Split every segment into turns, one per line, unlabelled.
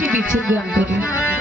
के बीच ज्ञान करें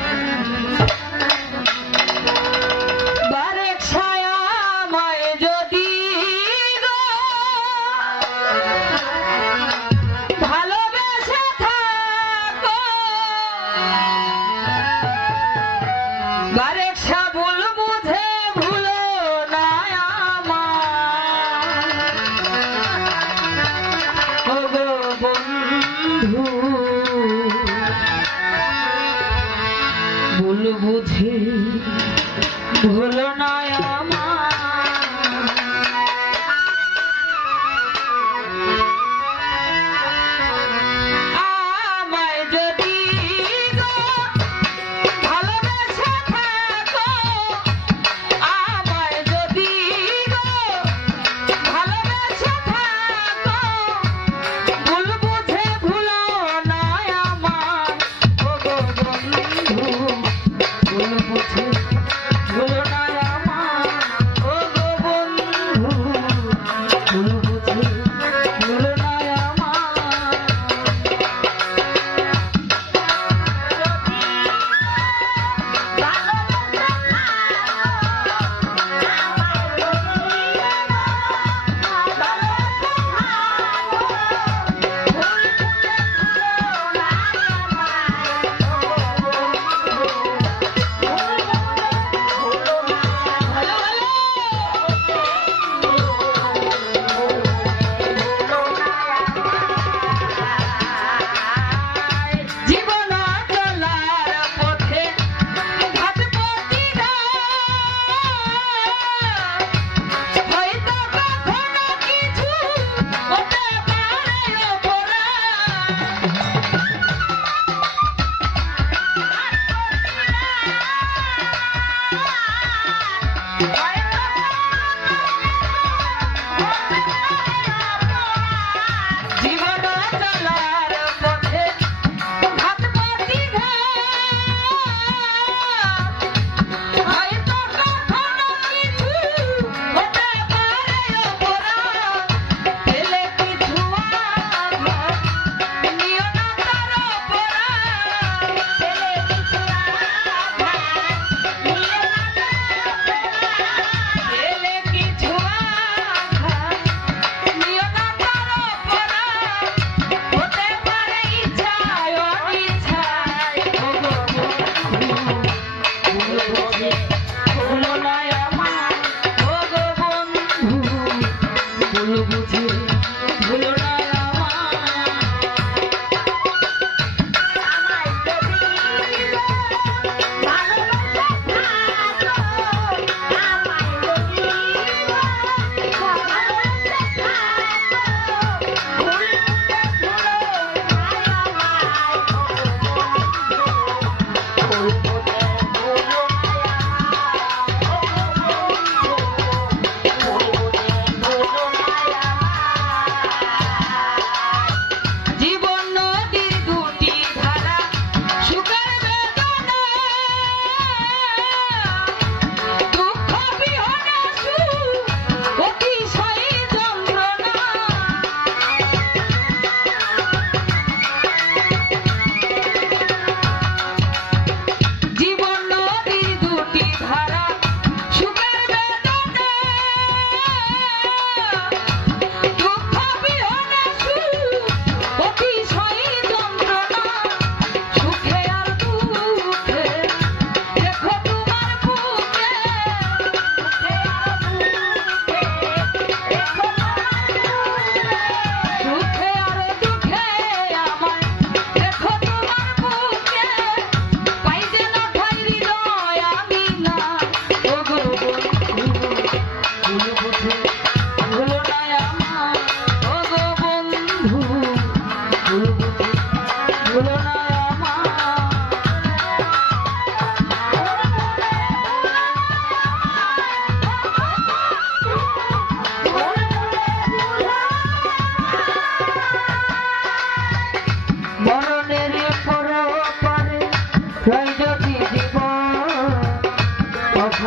Thank you.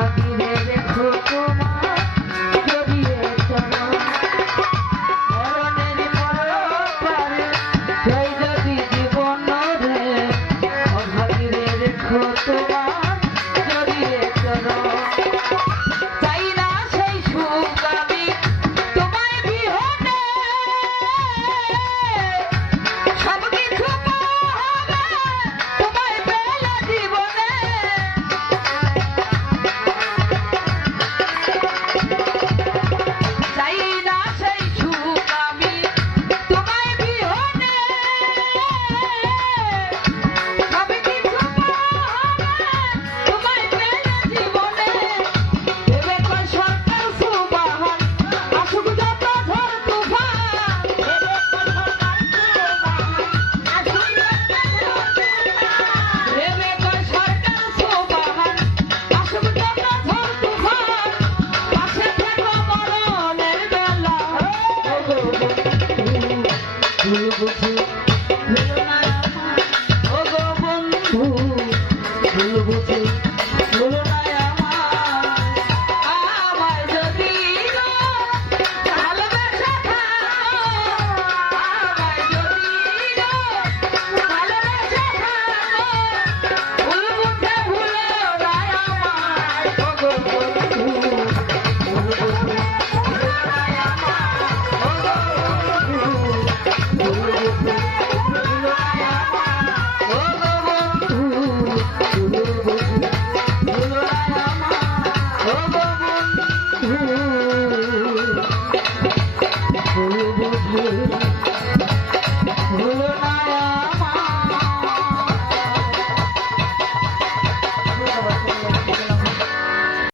Thank you. Full